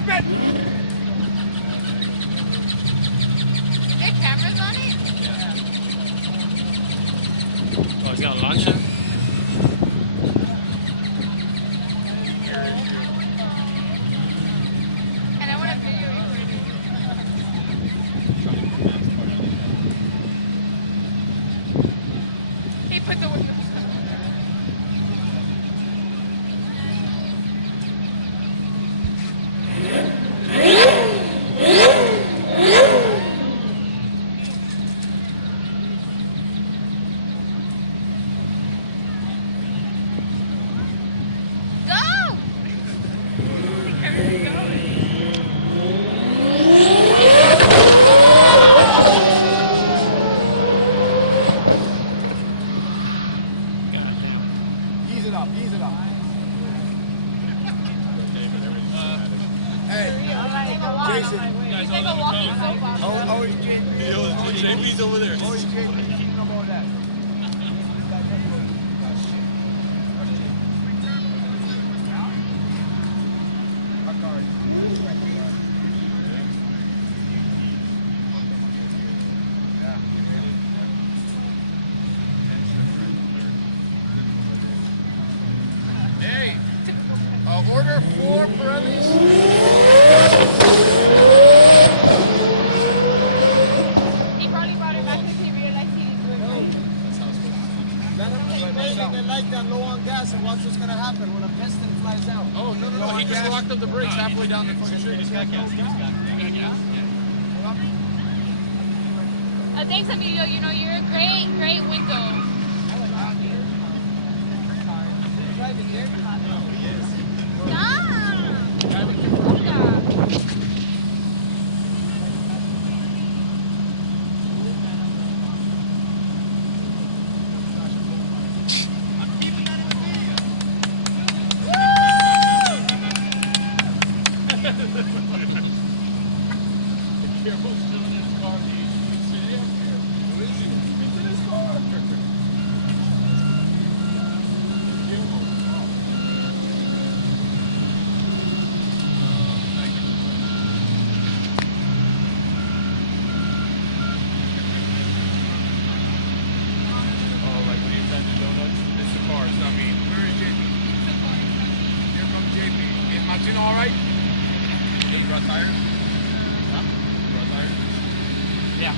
happen? There cameras on it? Yeah. Oh, he's gonna launch it? And I want to video recording. He put the windows up. Go! Everything going. Ease it up, ease it up. Hey, Jason. Take a walking so far. How is JP's over there. How is JP? How about that? Hey, order 4 Pirellis. He probably brought it back because he realized he was Let him keep making it like that low on gas and watch what's gonna happen when a piston flies out. Oh, no. He just locked up the brakes halfway down the fucking street. Thanks, Emilio. You know, you're a great window. All right? You brought tires? Huh? You brought tires? Yeah.